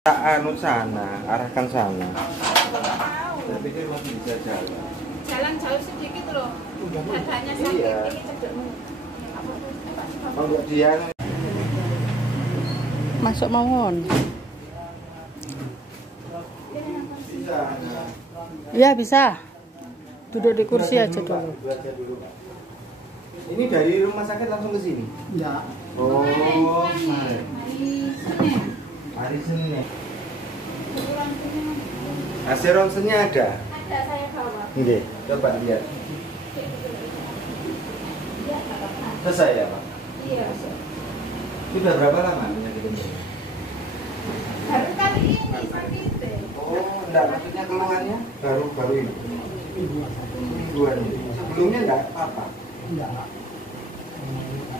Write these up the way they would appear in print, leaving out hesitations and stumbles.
Tak anu sana, arahkan sana. Saya pikir masih bisa jalan. Jalan jauh sedikit loh. Dadanya sakit, Iya. ini cedekmu. Oh enggak dia. Masuk mawon. Bisa. Ya bisa. Duduk di kursi aja dulu. Ini dari rumah sakit langsung ke sini? Ya. Oh, Hari Senin. hari Senin. Kebetulan Senin. Hasil ronsennya ada? Ada saya bawa. Oke, coba lihat. Iya, nggak apa-apa. Selesai ya, Pak? Iya. Sudah berapa lama penyakit ini? Baru kali ini sakit deh. Oh, enggak, maksudnya keluhannya baru ini. Mingguan ini. Sebelumnya enggak apa-apa.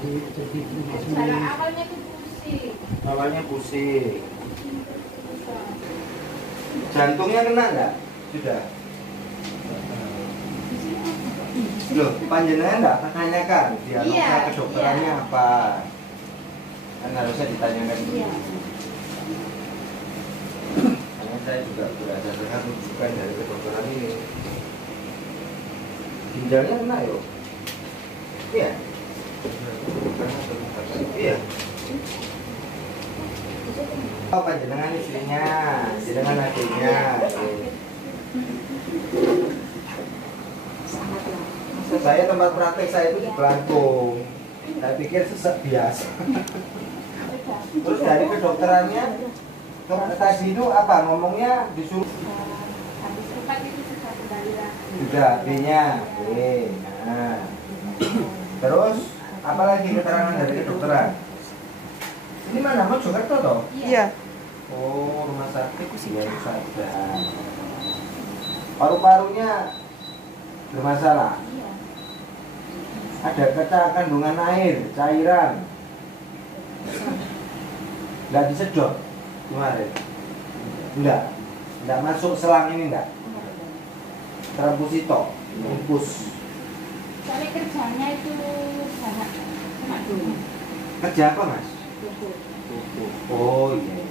Gejala awalnya itu pusing. Awalnya pusing. Jantungnya kena enggak? Sudah. Loh, panjenengan enggak tanyakan diagnosa Iya, kedokterannya iya. apa? Kan harusnya ditanyakan. Iya. Karena saya juga berdasarkan rujukan dari kedokteran ini. Ginjalnya kena yuk. Iya. Iya. Oh, panjenengan istrinya, jenengan adiknya. Saya tempat praktek saya itu di Belangkung. Saya pikir sesak biasa. Terus dari kedokterannya tadi itu apa ngomongnya disuruh Habis obat itu sudah kembali lagi. sudah artinya oke. Nah. Terus apa lagi keterangan dari kedokteran? Ini mana Mojokerto toh? Iya. Oh, rumah sakit ya saja. Paru-parunya bermasalah. Iya. Ada kandungan air, cairan. Nggak disedot kemarin. Nggak masuk selang ini nggak. Transfusito, infus. Soalnya kerjanya itu banyak kena dulu. Kerja apa mas? Oh iya.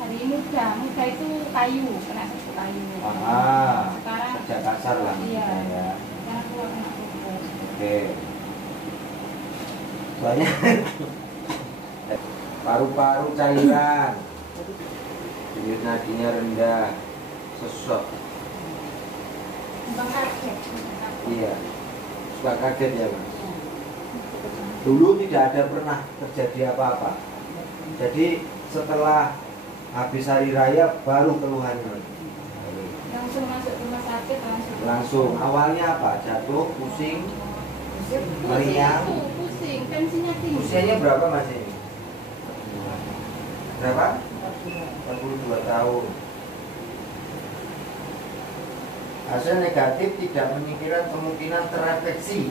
Hari muda itu kayu, kena sapu kayu. Sekarang Kerja kasar lah. Iya. Ya. Sekarang keluar kena pupus. Oke. Soalnya paru-paru cairan, denyut nadinya rendah, sesek. Bang kaget. Iya. Suka kaget ya mas. Dulu tidak ada pernah terjadi apa-apa. Jadi setelah habis hari raya baru keluhannya. Langsung masuk rumah sakit Langsung. Awalnya apa? Jatuh, pusing, meriang. Pusing, tensinya tinggi. Usianya berapa mas ini? Berapa? 42 tahun. Hasil negatif tidak memikirkan kemungkinan terinfeksi.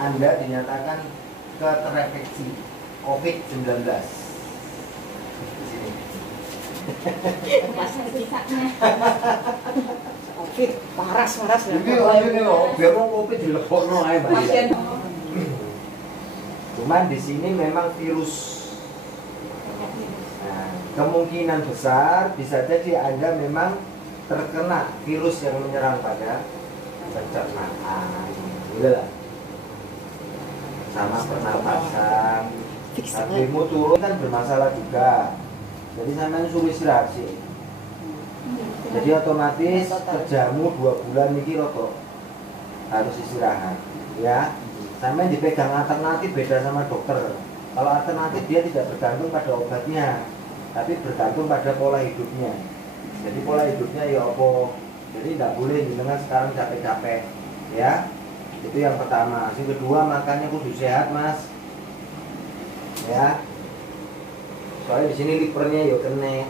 Anda dinyatakan terinfeksi COVID-19. Di sini. Enggak ada sesaknya. Covid paras ya. Ini orangnya loh, biar mau COVID dilebokno ae Mbak. Pasien. Cuman di sini memang virus. Nah, kemungkinan besar bisa jadi Anda memang terkena virus yang menyerang pada pencernaan. Gitu lah. Sama pernapasan. Hatimu turun kan bermasalah juga. Jadi sampean suruh istirahat sih. Jadi otomatis kerjamu 2 bulan ini roto harus istirahat, ya. Sampai dipegang alternatif beda sama dokter. Kalau alternatif dia tidak bergantung pada obatnya, tapi bergantung pada pola hidupnya. Jadi pola hidupnya ya apa? Jadi tidak boleh dengan sekarang capek-capek, ya. Itu yang pertama. Yang kedua makannya kudu sehat mas, ya. Soalnya di sini livernya ya kena.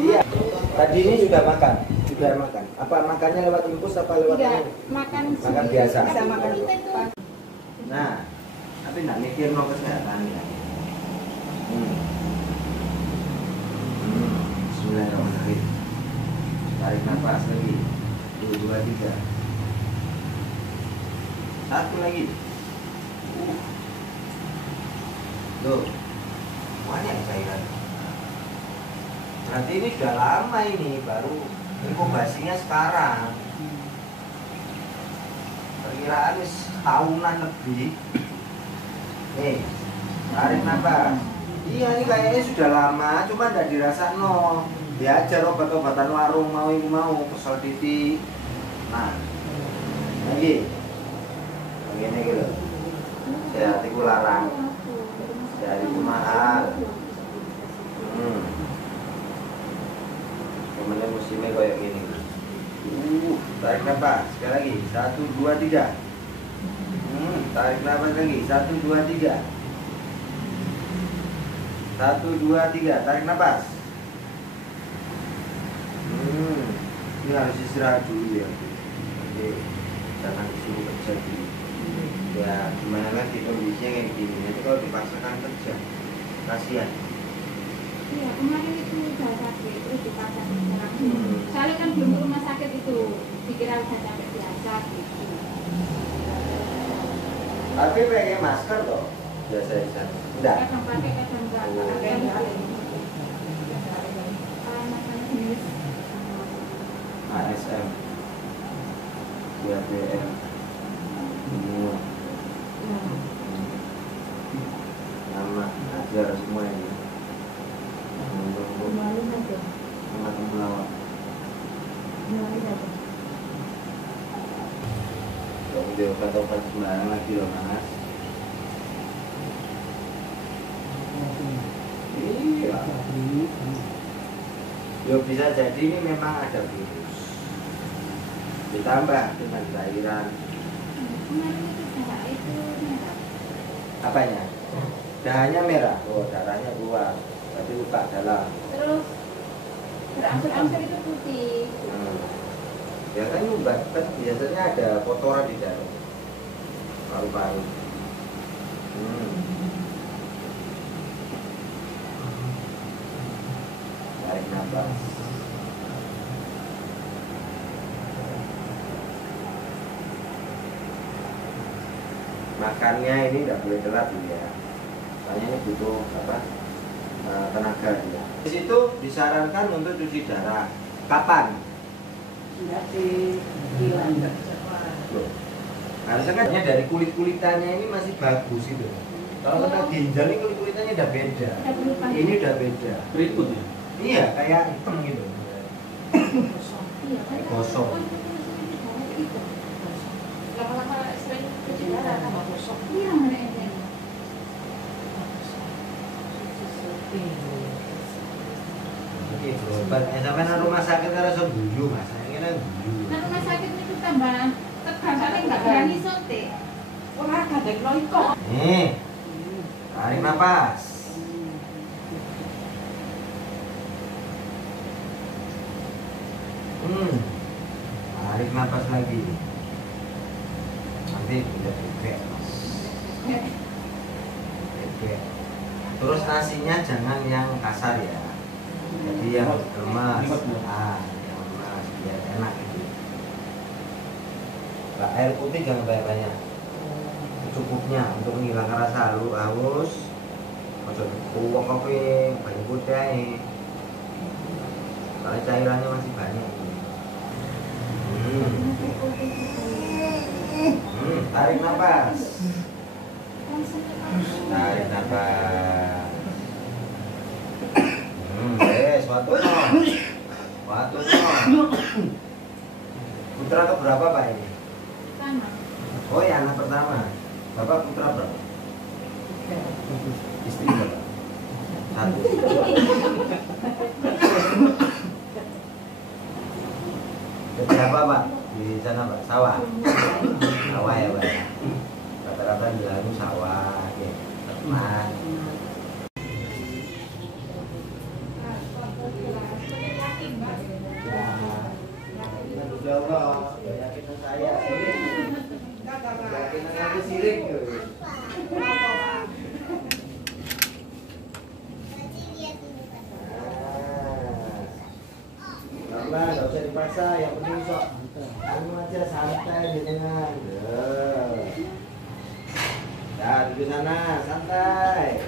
Iya. Tadi ini sudah makan. Apa makannya lewat infus apa lewat Tidak, ini? makan biasa. Bisa makan itu. Nah, tapi nggak mikir no kesehatan ya. Bismillahirrahmanirrahim. Tarik nafas lagi. 2, 3. Satu lagi. Tuh. Banyak cairan. Berarti ini sudah lama ini, baru inkubasinya sekarang. Perkiraan tahunan lebih. Nih, tarik nafas. Iya, ini kayaknya sudah lama, cuma tidak dirasa no. Diajar obat-obatan warung mau kesel titik. Nah, lagi. Begini gitu. Sehat itu larang. Sehat itu mahal. Kemudian musimnya kayak gini. Tarik nafas. Sekali lagi. 1, 2, 3. Tarik nafas lagi. 1, 2, 3. 1, 2, 3. Tarik nafas. Ini harus istirahat dulu ya. Oke. Jangan disuruh kerja dulu. Ya gimana lagi kondisinya kayak gini. Nanti kalau dipaksakan kerja, kasihan. Iya, kemarin itu udah sakit, terus dipaksa terapi. Soalnya kan belum ke rumah sakit itu, dikira udah sampai biasa gitu. Tapi pakai masker loh, biasa di sana. Enggak. Kadang pakai, kadang enggak. ASM, BABM, semua nama ajar semua ini. Sama temulawak. Kalau dia obat-obat sembarangan lagi loh mas. Iya. Ya bisa jadi ini memang ada virus. Ditambah dengan cairan. Kemarin itu darah itu merah. Apanya? Darahnya merah. Oh, darahnya keluar. Berarti luka dalam. Terus berangsur-angsur itu putih. Ya kan nyumbat, kan biasanya ada kotoran di dalam paru-paru. Tarik nafas. Makannya ini nggak boleh telat ya. Soalnya ini butuh tenaga ya. Di situ disarankan untuk cuci darah. Kapan? Loh, harusnya kan dari kulit-kulitannya ini masih bagus itu. Kalau kena ginjal ini kulit-kulitannya udah beda. Ini udah beda. Keriput ya? Iya, kayak hitam gitu. Iya, kan Gosong. lama-lama sering cuci darah tambah gosong. Iya, mereka. Oke, berobat. Sampai nang rumah sakit harus guyu mas. Saya kira guyu. Nah, rumah sakit itu tambahan tegasannya nggak berani suntik. Orang kadang loiko. Nih, tarik nafas. Tarik nafas lagi. Nanti udah bebek mas. Bebek. Terus nasinya jangan yang kasar ya. Jadi yang lemas, yang lemas biar enak gitu. Nah, air putih jangan banyak-banyak, secukupnya untuk menghilangkan rasa haus. Masuk kuah kopi banyak putih, kalau cairannya masih banyak. Tarik nafas. Tarik nafas. Suatu Putra keberapa Pak ini? Pertama. Oh ya, anak pertama. Bapak putra berapa? Istri berapa? Satu. Kerja apa Pak? Di sana Pak? Sawah? Sawah ya Pak? Rata-rata bilangnya sawah, ya. Teman. Ya Allah, yakin saya sirik. Yakin aku sirik. Karena nggak usah dipaksa, yang penting sok kamu aja santai di tengah. Ya, duduk sana, santai.